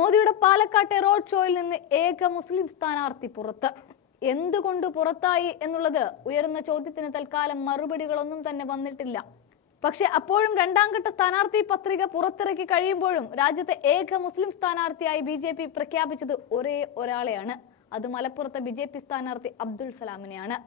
മോദിയുടെ പാലക്കാട്ടെ റോഡ് ഷോയിൽ നിന്ന് ഏക മുസ്ലിം സ്ഥാനാർത്ഥി പുറത്ത്. എന്തുകൊണ്ട് പുറത്തായി എന്നുള്ളത് ഉയർന്ന ചോദ്യത്തിന് തൽക്കാലം മറുപടികളൊന്നും തന്നെ വന്നിട്ടില്ല. പക്ഷെ അപ്പോഴും രണ്ടാം ഘട്ട സ്ഥാനാർത്ഥി പത്രിക പുറത്തിറക്കി കഴിയുമ്പോഴും രാജ്യത്തെ ഏക മുസ്ലിം സ്ഥാനാർത്ഥിയായി BJP പ്രഖ്യാപിച്ചത് ഒരേ ഒരാളെയാണ്. അത് മലപ്പുറത്തെ BJP സ്ഥാനാർത്ഥി അബ്ദുൽ സലാമിനെയാണ്.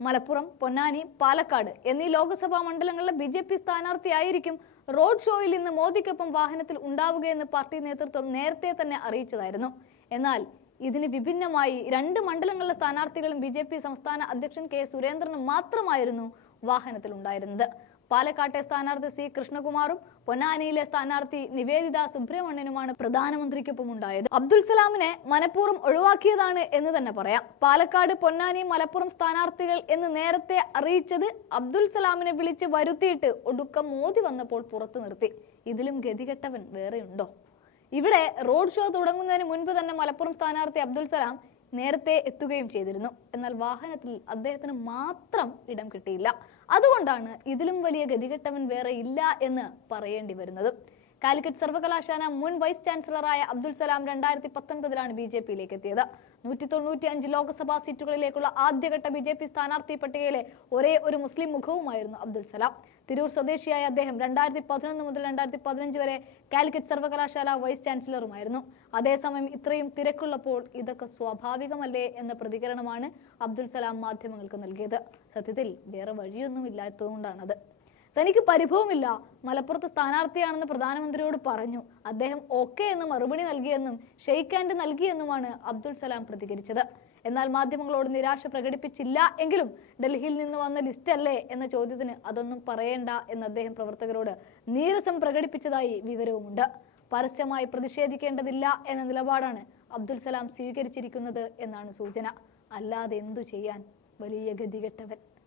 മലപ്പുറം, പൊന്നാനി, പാലക്കാട് എന്നീ ലോക്സഭാ മണ്ഡലങ്ങളിലെ BJP സ്ഥാനാർത്ഥിയായിരിക്കും റോഡ് ഷോയിൽ ഇന്ന് മോദിക്കൊപ്പം വാഹനത്തിൽ ഉണ്ടാവുകയെന്ന് പാർട്ടി നേതൃത്വം നേരത്തെ തന്നെ അറിയിച്ചതായിരുന്നു. എന്നാൽ ഇതിന് വിഭിന്നമായി രണ്ട് മണ്ഡലങ്ങളിലെ സ്ഥാനാർത്ഥികളും BJP സംസ്ഥാന അധ്യക്ഷൻ K സുരേന്ദ്രനും മാത്രമായിരുന്നു വാഹനത്തിൽ ഉണ്ടായിരുന്നത്. പാലക്കാട്ടെ സ്ഥാനാർത്ഥി C കൃഷ്ണകുമാറും പൊന്നാനിയിലെ സ്ഥാനാർത്ഥി നിവേദിത സുബ്രഹ്മണ്യനുമാണ് പ്രധാനമന്ത്രിക്കൊപ്പം ഉണ്ടായത്. അബ്ദുൽ സലാമിനെ മനഃപൂർവ്വം ഒഴിവാക്കിയതാണ് എന്ന് തന്നെ പറയാം. പാലക്കാട്, പൊന്നാനി, മലപ്പുറം സ്ഥാനാർത്ഥികൾ എന്ന് നേരത്തെ അറിയിച്ചത് അബ്ദുൽ സലാമിനെ വിളിച്ച് വരുത്തിയിട്ട് ഒടുക്കം മോദി വന്നപ്പോൾ പുറത്തു നിർത്തി. ഇതിലും ഗതികെട്ടവൻ വേറെയുണ്ടോ? ഇവിടെ റോഡ് ഷോ തുടങ്ങുന്നതിന് മുൻപ് തന്നെ മലപ്പുറം സ്ഥാനാർത്ഥി അബ്ദുൽ സലാം നേരത്തെ എത്തുകയും ചെയ്തിരുന്നു. എന്നാൽ വാഹനത്തിൽ അദ്ദേഹത്തിന് മാത്രം ഇടം കിട്ടിയില്ല. അതുകൊണ്ടാണ് ഇതിലും വലിയ ഗതികെട്ടവൻ വേറെ ഇല്ല എന്ന് പറയേണ്ടി വരുന്നത്. കാലിക്കറ്റ് സർവകലാശാല മുൻ വൈസ് ചാൻസലറായ അബ്ദുൽ സലാം 2019 BJPയിലേക്ക് എത്തിയത്. 195 ലോക്സഭാ സീറ്റുകളിലേക്കുള്ള ആദ്യഘട്ട BJP സ്ഥാനാർത്ഥി പട്ടികയിലെ ഒരേ ഒരു മുസ്ലിം മുഖവുമായിരുന്നു അബ്ദുൽ സലാം. തിരൂർ സ്വദേശിയായ അദ്ദേഹം 2011 മുതൽ 2015 വരെ കാലിക്കറ്റ് സർവകലാശാല വൈസ് ചാൻസലറുമായിരുന്നു. അതേസമയം ഇത്രയും തിരക്കുള്ളപ്പോൾ ഇതൊക്കെ സ്വാഭാവികമല്ലേ എന്ന പ്രതികരണമാണ് അബ്ദുൽ സലാം മാധ്യമങ്ങൾക്ക് നൽകിയത്. സത്യത്തിൽ വേറെ വഴിയൊന്നുമില്ലാത്തതുകൊണ്ടാണത്. തനിക്ക് പരിഭവമില്ല, മലപ്പുറത്ത് സ്ഥാനാർത്ഥിയാണെന്ന് പ്രധാനമന്ത്രിയോട് പറഞ്ഞു. അദ്ദേഹം ഓക്കെ എന്ന് മറുപടി നൽകിയെന്നും ഷെയ്ക്ക് ഹാൻഡ് നൽകിയെന്നുമാണ് അബ്ദുൽ സലാം പ്രതികരിച്ചത്. എന്നാൽ മാധ്യമങ്ങളോട് നിരാശ പ്രകടിപ്പിച്ചില്ല എങ്കിലും ഡൽഹിയിൽ നിന്ന് വന്ന ലിസ്റ്റ് അല്ലേ എന്ന ചോദ്യത്തിന് അതൊന്നും പറയേണ്ട എന്ന് അദ്ദേഹം പ്രവർത്തകരോട് നീരസം പ്രകടിപ്പിച്ചതായി വിവരവുമുണ്ട്. പരസ്യമായി പ്രതിഷേധിക്കേണ്ടതില്ല എന്ന നിലപാടാണ് അബ്ദുൽ സലാം സ്വീകരിച്ചിരിക്കുന്നത് എന്നാണ് സൂചന. അല്ലാതെ എന്തു ചെയ്യാൻ? വലിയ ഗതികെട്ടവൻ.